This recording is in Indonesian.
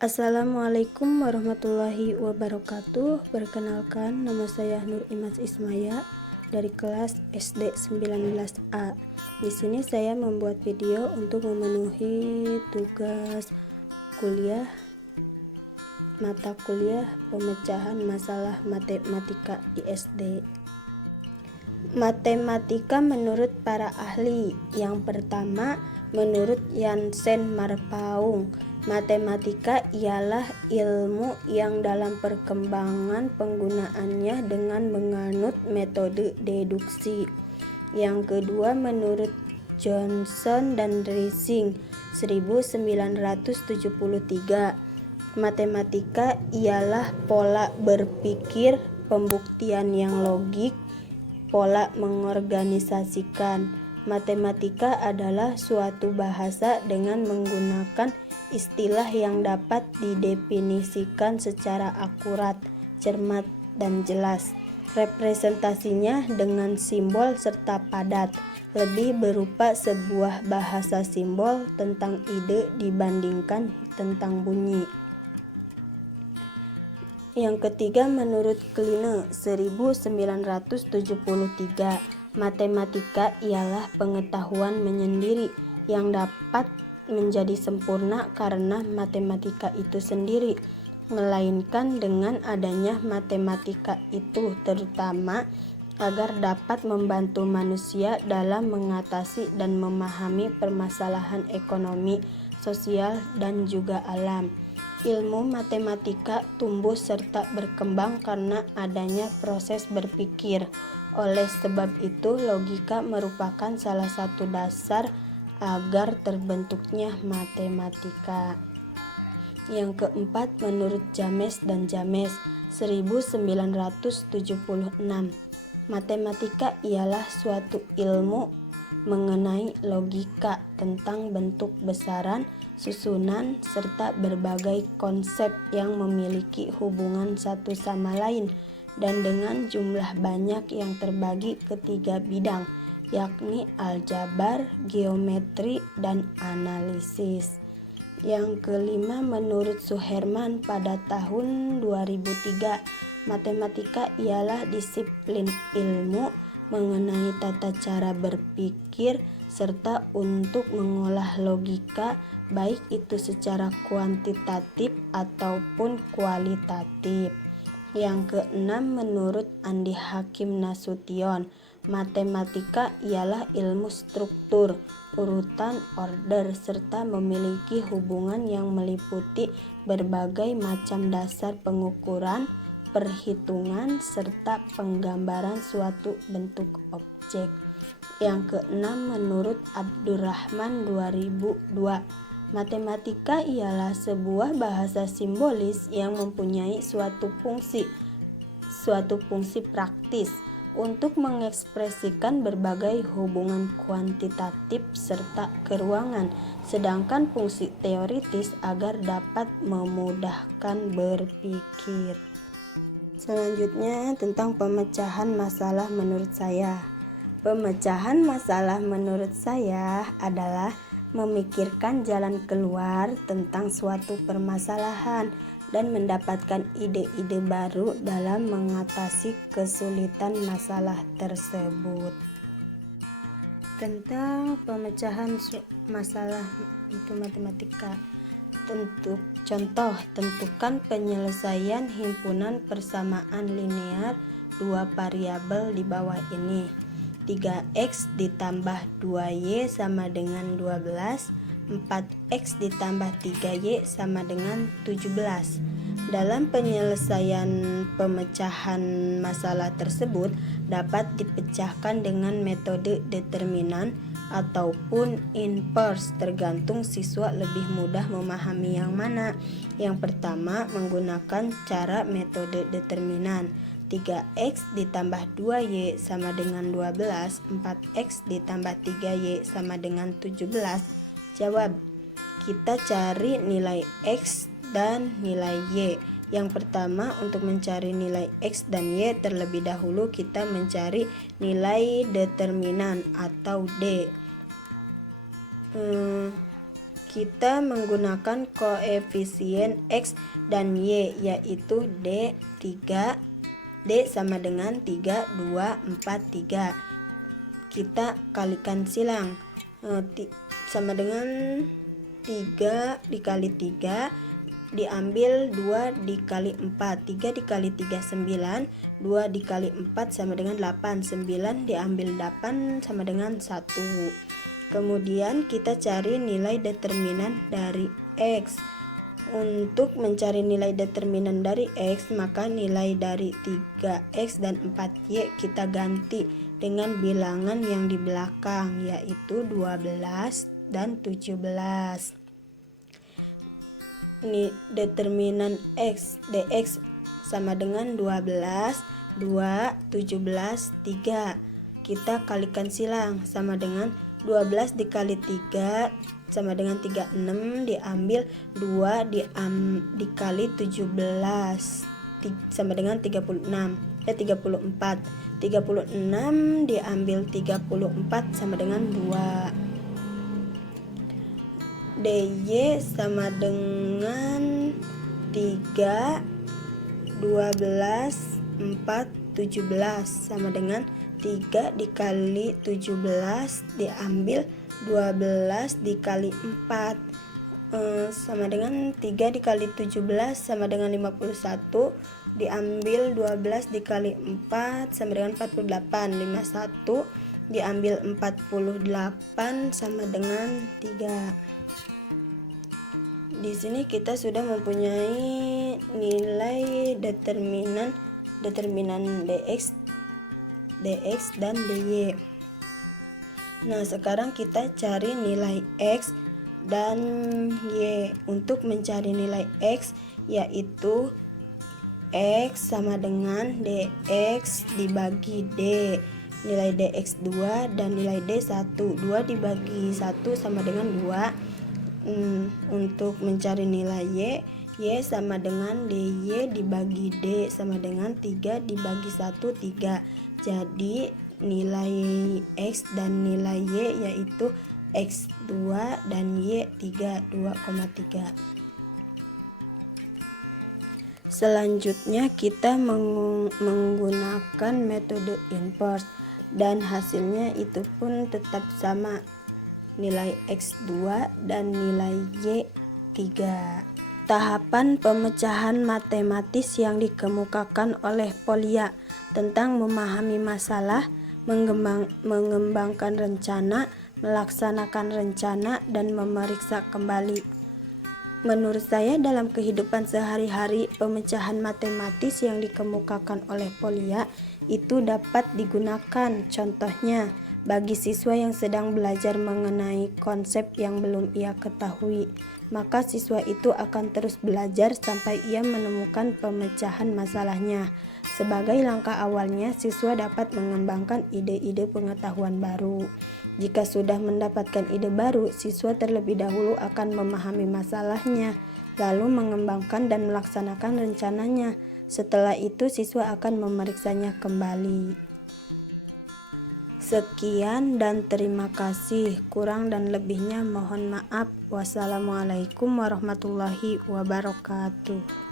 Assalamualaikum warahmatullahi wabarakatuh. Perkenalkan, nama saya Nur Imas Ismaya dari kelas SD 19A. Di sini saya membuat video untuk memenuhi tugas kuliah mata kuliah pemecahan masalah matematika di SD. Matematika menurut para ahli. Yang pertama, menurut Jansen Marpaung, matematika ialah ilmu yang dalam perkembangan penggunaannya dengan menganut metode deduksi. Yang kedua, menurut Johnson dan Rising 1973, matematika ialah pola berpikir, pembuktian yang logik, pola mengorganisasikan. Matematika adalah suatu bahasa dengan menggunakan istilah yang dapat didefinisikan secara akurat, cermat, dan jelas. Representasinya dengan simbol serta padat, lebih berupa sebuah bahasa simbol tentang ide dibandingkan tentang bunyi. Yang ketiga, menurut Kline 1973, matematika ialah pengetahuan menyendiri yang dapat menjadi sempurna karena matematika itu sendiri, melainkan dengan adanya matematika itu terutama agar dapat membantu manusia dalam mengatasi dan memahami permasalahan ekonomi, sosial, dan juga alam. Ilmu matematika tumbuh serta berkembang karena adanya proses berpikir. Oleh sebab itu, logika merupakan salah satu dasar agar terbentuknya matematika. Yang keempat, menurut James dan James 1976, matematika ialah suatu ilmu mengenai logika tentang bentuk besaran, susunan, serta berbagai konsep yang memiliki hubungan satu sama lain dan dengan jumlah banyak yang terbagi ke 3 bidang, yakni aljabar, geometri, dan analisis. Yang kelima, menurut Suherman pada tahun 2003, matematika ialah disiplin ilmu mengenai tata cara berpikir serta untuk mengolah logika, baik itu secara kuantitatif ataupun kualitatif. Yang keenam, menurut Andi Hakim Nasution, matematika ialah ilmu struktur, urutan, order, serta memiliki hubungan yang meliputi berbagai macam dasar pengukuran, perhitungan, serta penggambaran suatu bentuk objek. Yang keenam, menurut Abdurrahman 2002, matematika ialah sebuah bahasa simbolis yang mempunyai suatu fungsi praktis untuk mengekspresikan berbagai hubungan kuantitatif serta keruangan, sedangkan fungsi teoritis agar dapat memudahkan berpikir. Selanjutnya, tentang pemecahan masalah menurut saya. Pemecahan masalah menurut saya adalah memikirkan jalan keluar tentang suatu permasalahan dan mendapatkan ide-ide baru dalam mengatasi kesulitan masalah tersebut. Tentang pemecahan masalah itu matematika. Contoh, tentukan penyelesaian himpunan persamaan linear dua variabel di bawah ini. 3x ditambah 2y sama dengan 12, 4x ditambah 3y sama dengan 17. Dalam penyelesaian pemecahan masalah tersebut dapat dipecahkan dengan metode determinan ataupun inverse, tergantung siswa lebih mudah memahami yang mana. Yang pertama, menggunakan cara metode determinan. 3x ditambah 2y sama dengan 12, 4x ditambah 3y sama dengan 17. Jawab, kita cari nilai x dan nilai y. Yang pertama, untuk mencari nilai x dan y terlebih dahulu kita mencari nilai determinan atau D. kita menggunakan koefisien X dan Y, yaitu D sama dengan 3, 2, 4, 3. Kita kalikan silang, sama dengan 3 dikali 3, diambil 2 dikali 4, 3 dikali 3 9, 2 dikali 4 sama dengan 8, 9 diambil 8 sama dengan 1. Kemudian kita cari nilai determinan dari X. Untuk mencari nilai determinan dari X, maka nilai dari 3X dan 4Y kita ganti dengan bilangan yang di belakang, yaitu 12 dan 17. Determinan X, dx sama dengan 12, 2, 17, 3. Kita kalikan silang, sama dengan 12 dikali 3 sama dengan 36, diambil 2 dikali 17 sama dengan 36, 34. 36 diambil 34 sama dengan 2. dy sama dengan 3, 12, 4, 17 sama dengan 3 dikali 17 diambil 12 dikali 4, sama dengan 3 dikali 17 sama dengan 51, diambil 12 dikali 4 sama dengan 48, 51 diambil 48 sama dengan 3. Di sini kita sudah mempunyai nilai determinan dx dan dy. Nah, sekarang kita cari nilai X dan Y. Untuk mencari nilai X, yaitu X sama dengan dx dibagi D. Nilai dx 2 dan nilai D 1. 2 dibagi 1 sama dengan 2. Untuk mencari nilai Y sama dengan dy dibagi D sama dengan 3 dibagi 1, 3. Jadi nilai X dan nilai Y yaitu X2 dan Y3, 2,3. Selanjutnya kita menggunakan metode inverse dan hasilnya itu pun tetap sama, nilai X2 dan nilai Y3. Tahapan pemecahan matematis yang dikemukakan oleh Polya tentang memahami masalah, mengembangkan rencana, melaksanakan rencana, dan memeriksa kembali. Menurut saya, dalam kehidupan sehari-hari, pemecahan matematis yang dikemukakan oleh Polya itu dapat digunakan. Contohnya, bagi siswa yang sedang belajar mengenai konsep yang belum ia ketahui, maka siswa itu akan terus belajar sampai ia menemukan pemecahan masalahnya. Sebagai langkah awalnya, siswa dapat mengembangkan ide-ide pengetahuan baru. Jika sudah mendapatkan ide baru, siswa terlebih dahulu akan memahami masalahnya, lalu mengembangkan dan melaksanakan rencananya. Setelah itu, siswa akan memeriksanya kembali. Sekian dan terima kasih. Kurang dan lebihnya mohon maaf. Wassalamualaikum warahmatullahi wabarakatuh.